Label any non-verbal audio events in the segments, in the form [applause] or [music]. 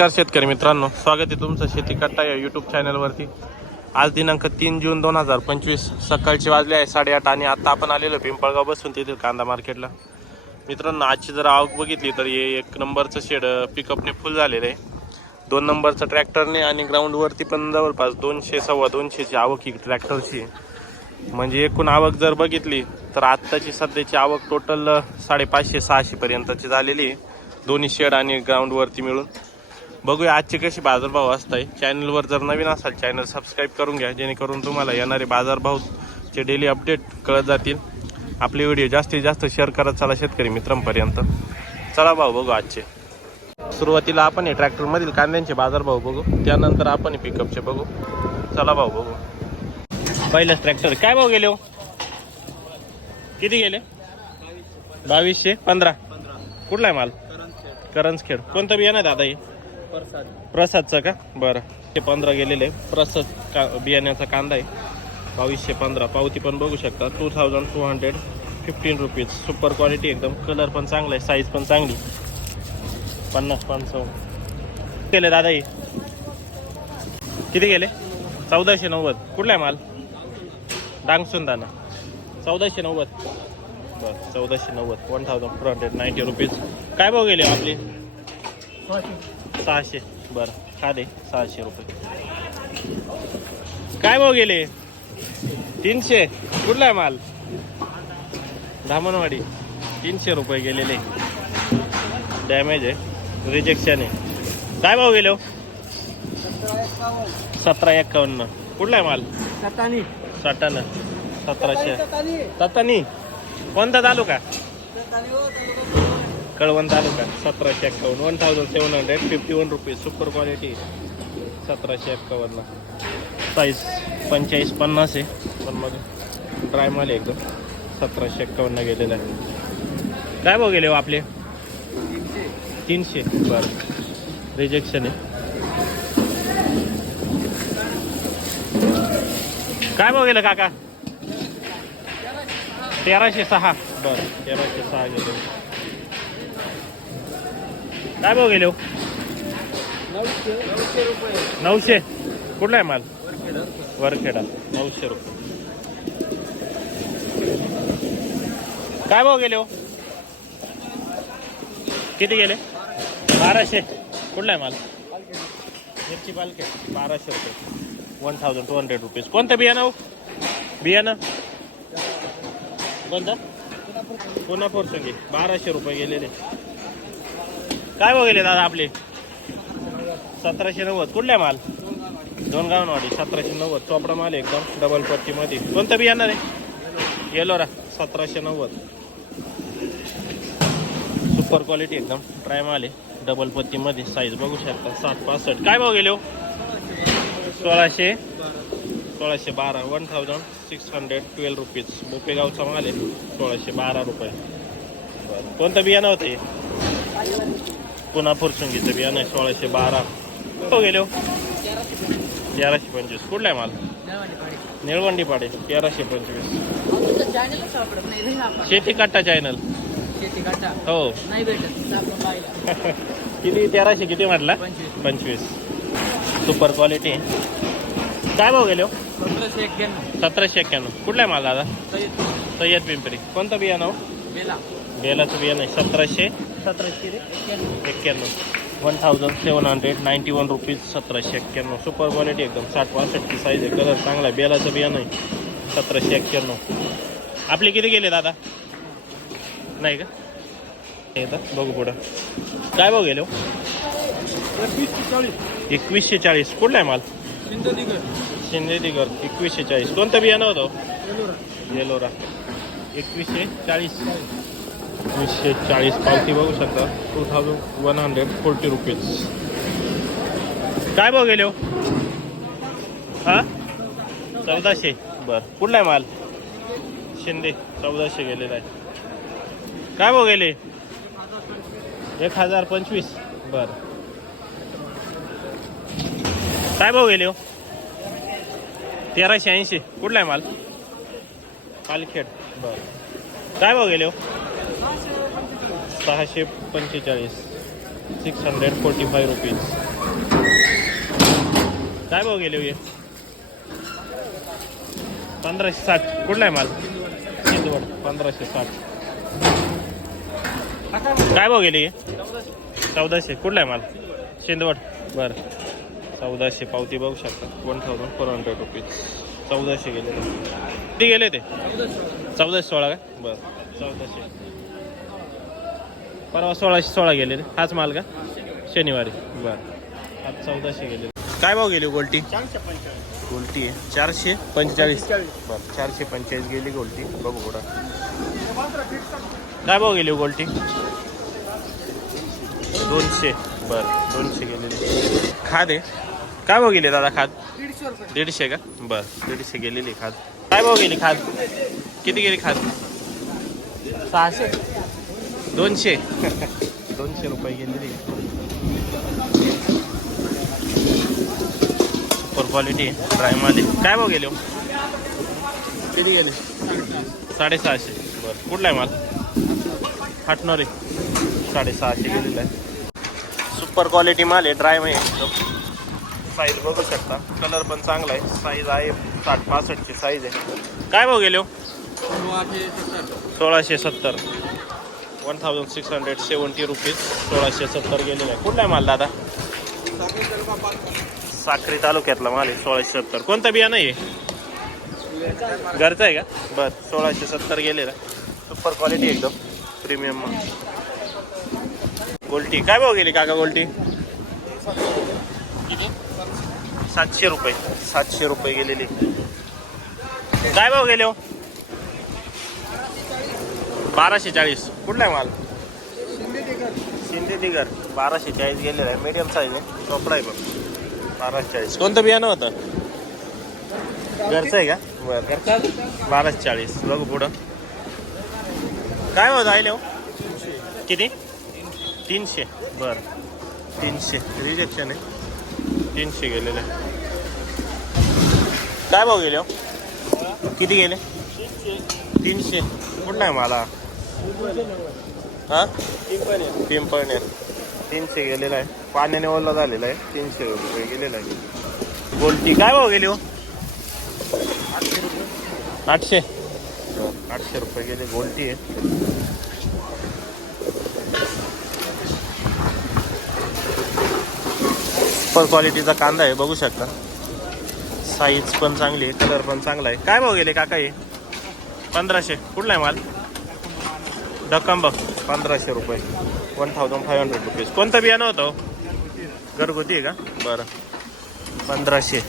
नमस्कार शेतकरी मित्रांनो स्वागत आहे तुमचं शेती कट्टा या यूट्यूब चॅनलवरती आज दिनांक तीन जून दोन हजार पंचवीस सकाळचे वाजले आहे साडेआठ आणि आता आपण आलेलो पिंपळगाव बसून तेथील कांदा मार्केटला मित्रांनो आजची जर आवक बघितली तर हे एक नंबरचं शेड पिकअपने फुल झालेलं आहे. दोन नंबरचं ट्रॅक्टरने आणि ग्राउंडवरती पण जवळपास दोनशे सव्वा दोनशेची आवक ही ट्रॅक्टरची म्हणजे एकूण आवक जर बघितली तर आत्ताची सध्याची आवक टोटल साडेपाचशे सहाशेपर्यंतची झालेली आहे. दोन्ही शेड आणि ग्राउंडवरती मिळून. बघूया आजचे कसे बाजारभाव असत आहे चॅनलवर जर नवीन असाल चॅनल सबस्क्राईब करून घ्या जेणेकरून तुम्हाला येणारे बाजारभावचे डेली अपडेट कळत जातील. आपले व्हिडिओ जास्तीत जास्त शेअर करत चला शेतकरी मित्रांपर्यंत. चला भाऊ बघू आजचे. सुरुवातीला आपण हे ट्रॅक्टरमधील कांद्यांचे बाजारभाव बघू. त्यानंतर आपण पिकअपचे बघू. चला भाऊ बघू. पहिलंच ट्रॅक्टर काय भाव गेले हो? किती गेले? बावीसशे पंधरा. कुठला आहे माल? करंजखेड. कोणतं बियाणं येणार दादा हे? प्रसादचं का? बरं. ते पंधरा गेलेले. प्रसाद का बियाण्याचा कांदा आहे. बावीसशे पंधरा. पावती पण बघू शकता. Two thousand two hundred fifteen rupees super quality एकदम. कलर पण चांगला आहे. साईज पण चांगली. पन्नास पंचावन्न. केले दादा किती गेले? चौदाशे नव्वद. कुठला आहे माल? डांगसून दाना चौदाशे नव्वद. बरं चौदाशे नव्वद. One thousand four hundred ninety rupees काय भाव गेले आपली आपले? सहाशे. बरं. खादे सहाशे रुपये. काय भाव गेले? तीनशे. कुठला आहे माल? धामणवाडी. तीनशे रुपये गेलेले. डॅमेज आहे. रिजेक्शन आहे. काय भाव गेले हो? सतरा एक्कावन्न. कुठला आहे माल? सतानी. साठानं सतराशे. सत्तानी कोणता तालुका? कळवण तालुका सतराशे एक्कावन्न one thousand seven hundred fifty one rupees super quality सतराशे एक्कावन्न साईज पंचेचाळीस पन्नास आहे. पण मग ड्राय माल आहे एकदम. सतराशे एक्कावन्न गेलेला आहे. काय भाव गेले हो आपले? तीनशे. बरं. रिजेक्शन आहे. काय भाव गेलं काका? तेराशे सहा. बरं तेराशे सहा गेले. काय भाव गेले हो? नऊशे रुपये. नऊशे. कुठला आहे माल? वरखेडा. नऊशे रुपये. काय भाव गेले हो? किती गेले? बाराशे. कुठला आहे माल? मिरची पालके. बाराशे रुपये. One thousand two hundred rupees कोणतं बियाणं हो? बियाणं? कोणतं? पुन्हा फोरसंगी बाराशे रुपये गेलेले. काय भाव दादा आपले? सतराशे नव्वद. कुठला माल? दोन गावनवाडी सतराशे नव्वद. चोपडा माल एकदम डबल पट्टीमध्ये कोणतं बियाणं रे. येलोरा सतराशे नव्वद. सुपर क्वालिटी एकदम ट्राय माल आहे. डबल पत्तीमध्ये साईज बघू शकता. सात पासष्ट. काय भाव गेले हो? सोळाशे. सोळाशे बारा. One thousand six hundred twelve rupees बोपेगावचा माल आहे. सोळाशे बारा रुपये. बरं. कोणतं बियाणं होते पुन्हा फुरसुंगीचं बियाणं आहे सोळाशे बारा. हो गेले? तेराशे पंचवीस. कुठला आहे माल? निळवंडी पाडे. तेराशे पंचवीस. शेती कट्टा चॅनल काटा हो. [laughs] किती? तेराशे किती म्हटला? पंचवीस. सुपर क्वालिटी काय भाव गेले? सतराशे एक्क्याण्णव. सतराशे एक्क्याण्णव कुठला आहे माल दादा? सय्यद सय्यद पिंपरी. कोणतं बियाणं हो? बेला. बेलाचं बियाणं आहे. सतराशे. सतराशे एक्क्याण्णव. One thousand seven hundred ninety one rupees सतराशे एक्क्याण्णव. सुपर क्वालिटी एकदम. साठ पासष्टची साईज आहे. कलर चांगला आहे. बेलाचं बियाणं आहे सतराशे एक्क्याण्णव. आपले किती गेले दादा? नाही का? येतात बघू पुढं. काय भाव गेले हो? एकवीसशे चाळीस. कुठला आहे माल? सिंधुदुर्ग. शिंदे दिगर एकवीसशे चाळीस. कोणतं बियाणं होतं? येलोरा एकवीसशे चाळीस. एकोणीसशे चाळीस पावती बघू शकता. Two thousand one hundred forty rupees काय भाव गेले हो? हा? चौदाशे. बर. कुठला आहे माल? शिंदे. चौदाशे गेलेला आहे. काय भाव गेले? एक हजार पंचवीस. बर. काय भाव गेले हो? तेराशे ऐंशी. कुठला आहे माल? पालखेड. बर. काय बघेल गेले हो? सहाशे पंचेचाळीस six hundred forty five rupees काय भाव गेले हे पंधराशे साठ. कुठला आहे माल? सिंधवड पंधराशे साठ. काय भाव गेले? चौदाशे. कुठला आहे माल? शिंदवड बरं. चौदाशे पावती बघू शकता. One thousand four hundred rupees चौदाशे गेले. ते गेले ते? चौदाशे सोळा काय बरं. चौदाशे. परवा सोळाशे सोळा गेले हाच माल का? शनिवारी. बरं. आज चौदाशे गेले. काय भाव गेली गोल्टी? गोल्टी आहे. चारशे पंचेचाळीस. बरं चारशे पंचेचाळीस गेली गोल्टी. बघू कुठं काय भाव गेली हो गोल्टी? दोनशे. बरं दोनशे गेलेली खाद आहे. काय भाव गेली दादा खाद? दीडशे का? बरं दीडशे गेलेली खाद. काय भाव गेली खाद? किती गेली खाद? सहाशे. दोनशे. [laughs] दोनशे रुपये गेलेली सुपर क्वालिटी ड्रायमध्ये काय भाव गेले हो? किती गेले? साडेसहाशे. बरं. कुठला आहे माल? फाटणार आहे साडेसहाशे गेलेला आहे. सुपर क्वालिटी माल आहे ड्राय एकदम साईज बघू शकता. कलर पण चांगला आहे. साईज आहे साठ पासष्टची साईज आहे. काय भाव गेले हो? सोळाशे सत्तर. One thousand six hundred seventy rupees सोळाशे सत्तर गेलेला. आहे कुठला आहे माल दादा? साखरी तालुक्यातला माल आहे सोळाशे सत्तर. कोणता बिया नाही आहे घरचा आहे का? बरं सोळाशे सत्तर गेलेला. सुपर क्वालिटी एकदम प्रीमियम माल. गोल्टी काय भाव गेली काका गोल्टी? सातशे रुपये सातशे रुपये गेलेली. काय भाव गेले हो? बाराशे चाळीस कुठला आहे माल? शिंदे दिगर बाराशे चाळीस गेलेला आहे. मीडियम साईज आहे. कपडा आहे बघ. बाराशे चाळीस कोणतं बियाणं होतं? घरचं आहे का? बरं. घरचं बाराशे चाळीस बघू पुढं. काय भाव जायले हो? किती? तीनशे. बरं. तीनशे. रिजेक्शन आहे. तीनशे गेलेले. काय भाव गेले हो? किती गेले? तीनशे. कुठला आहे मला हा? पिंपळनेर तीनशे गेलेला आहे. पाण्याने ओला झालेला आहे. तीनशे रुपये गेलेला आहे. गोल्टी काय भाव गेली हो? आठशे. आठशे रुपये गेले. गोल्टी आहे. सुपर क्वालिटीचा कांदा आहे. बघू शकता. साईज पण चांगली आहे. कलर पण चांगला आहे. काय भाव गेले काका हे? पंधराशे. कुठला आहे माल? डक्कंबक पंधराशे रुपये. One thousand five hundred rupees कोणतं बियाणं होतं हो? घरगुती आहे का? बरं. पंधराशे.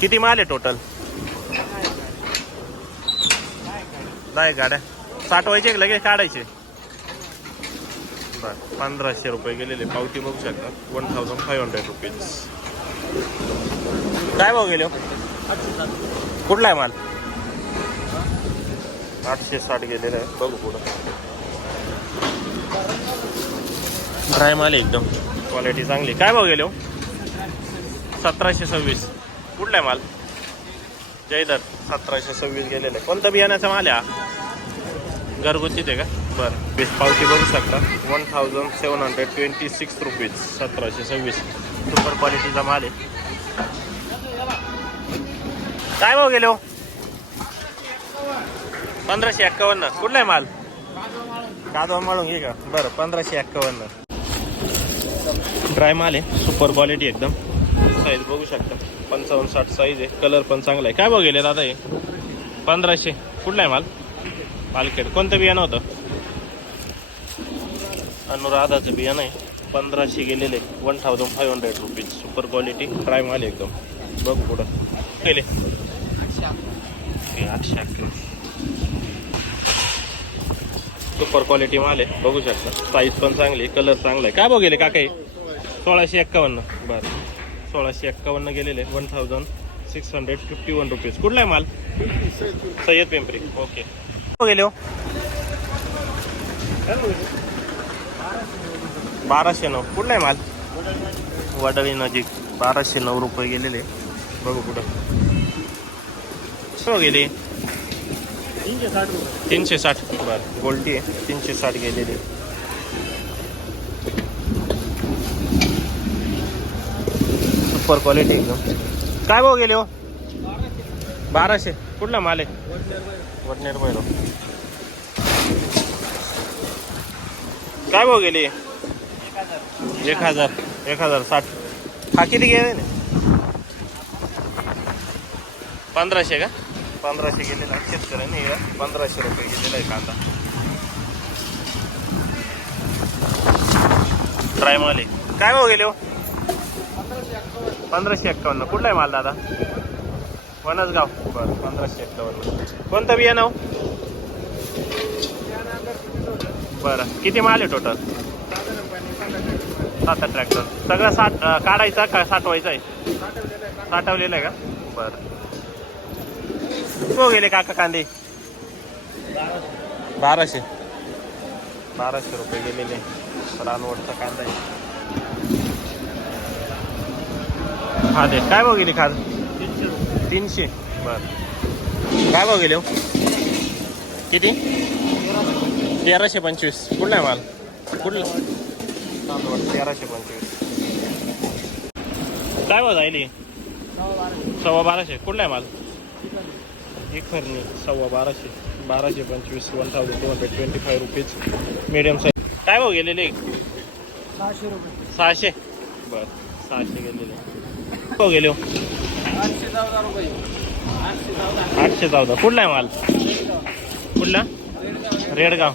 किती माल आहे टोटल एक गाड्या. साठवायचे का लगेच काढायचे? बरं पंधराशे रुपये गेलेले. पावती बघू शकता. One thousand five hundred rupees काय भाव गेले हो? कुठला आहे माल? आठशे साठ गेलेला आहे. बघू पुढं. ड्राय माल आहे एकदम. क्वालिटी चांगली. काय भाव गेले हो? सतराशे सव्वीस. कुठला आहे माल? जयदर सतराशे सव्वीस गेलेलं. आहे कोणतं बियाण्याचा माल आहे हा? घरगुतीच आहे का? बरं. वीस पावती बघू शकता. One thousand seven hundred twenty six rupees सतराशे सव्वीस. सुपर क्वालिटीचा माल आहे. काय भाव गेले हो? पंधराशे एक्कावन्न. कुठला आहे माल? कादवा माळून घे का? बरं पंधराशे एक्कावन्न. ड्राय माल आहे सुपर क्वालिटी एकदम. साईज बघू शकता. पंचावन्न साठ साईज आहे. कलर पण चांगला आहे. काय गेले दादा हे? पंधराशे. कुठला आहे माल? पालखेड कोणतं बियाणं होतं? अनुराधाचं बियाणं आहे. पंधराशे गेलेले. One thousand five hundred rupees super quality dry माल एकदम. बघ पुढं. गेले. आठशे अकरा. सुपर क्वालिटी माल आहे. बघू शकता. साईज पण चांगली कलर चांगला आहे. काय भाव गेले काका सोळाशे एक्कावन्न. बरं. सोळाशे एक्कावन्न गेलेले. One thousand six hundred fifty one rupees कुठला आहे माल? सय्यद पिंपरी. ओके गेले हो? बाराशे नऊ. कुठला आहे माल? वडळी नजीक. बाराशे नऊ रुपये गेलेले. बघू कुठं. गेले? तीनशे साठ बरं. गोल्टी आहे. तीनशे साठ गेलेले. सुपर क्वालिटी एकदम. काय भाव गेले हो? बाराशे. कुठला माल आहे? वडनेर बैरो काय भाव गेले? एक हजार. एक हजार. साठ. हा किती गेले? ना पंधराशे का? पंधराशे गेलेला आहे शेतकऱ्याने. हे पंधराशे रुपये गेलेला आहे कांदा. ड्राय माल. आहे काय भाव गेले हो? पंधराशे एक्कावन्न. कुठला आहे माल दादा? वनसगाव. बरं पंधराशे एक्कावन्न. कोणतं बियाणं हो? बरं किती माल आहे टोटल सात ट्रॅक्टर सगळं साठ काढायचा का साठवायचा आहे? साठवलेला आहे का? बरं. हो गेले काका कांदे? बाराशे. बाराशे रुपये गेलेले. रानवडचा कांदा आहे. हा दे काय भाव गेली खाद? तीनशे. बर. काय भाव गेले हो? किती? तेराशे पंचवीस. कुठला आहे माल? कुठला? तेराशे पंचवीस. काय भाव जायली? सव्वा बाराशे. कुठला आहे माल? एक फरणी सव्वा बाराशे बाराशे पंचवीस one thousand two hundred twenty five rupees medium size काय भाव गेलेले? सहाशे रुपये. सहाशे? बर सहाशे गेलेले. हो गेले हो? आठशे चौदा रुपये. आठशे चौदा. कुठला आहे माल? कुठला? रेडगाव.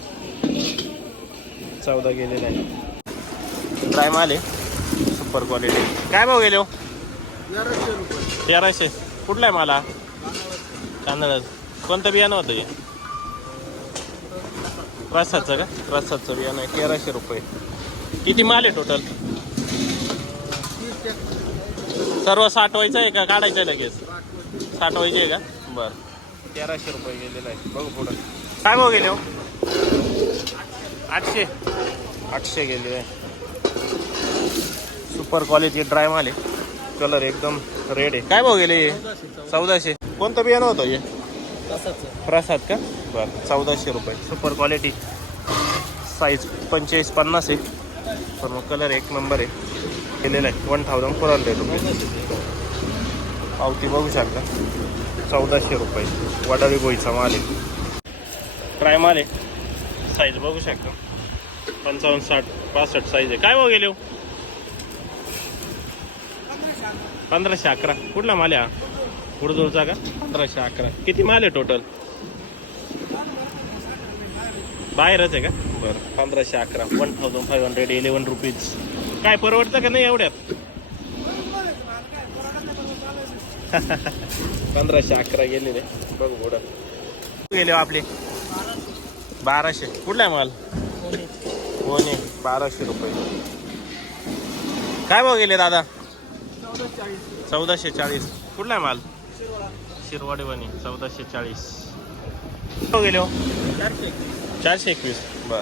चौदा गेलेला आहे. ड्राय माल आहे? सुपर क्वालिटी काय भाव गेले हो? तेराशे कुठला आहे माला तांदळाच. कोणतं बियाणं होतं हे? प्रसादचं का? प्रसादचं बियाणं आहे तेराशे रुपये. किती माल आहे टोटल सर्व साठवायचं आहे का? काढायचं आहे लगेच? साठवायचे आहे का? बरं. तेराशे रुपये गेलेलं आहे. बघू पुढं. काय भाव गेले हो? आठशे. आठशे गेले आहे. सुपर क्वालिटी ड्राय माल आहे. कलर एकदम रेड आहे. काय भाव गेले हे? चौदाशे. कोणतं बियाणं होतं हे? प्रसाद का? बरं चौदाशे रुपये. सुपर क्वालिटी साईज पंचेचाळीस पन्नास आहे. पण मग कलर एक नंबर आहे. केलेला आहे. वन थाउजंड फोर हंड्रेड रुपये. पावती बघू शकता. चौदाशे रुपये. वडाळी गोईचा माल आहे. ट्राय माल आहे. साईज बघू शकता. पंचावन्न साठ पासष्ट साईज आहे. काय भाव गेले हो? पंधराशे अकरा. कुठला माल आहे हा का पंधराशे अकरा. किती माल आहे टोटल बाहेरच आहे का? बरं पंधराशे अकरा. One thousand five hundred eleven rupees काय परवडतं का नाही एवढ्यात? [laughs] पंधराशे अकरा गेलेले. बघ पुढं. गेले हो आपले. बाराशे. कुठला आहे माल? कोणी. बाराशे रुपये. काय भाव गेले दादा? चौदाशे चाळीस. कुठला आहे माल? शिरवाडी बनी चौदाशे चाळीस. गेले हो? चारशे एकवीस. बर.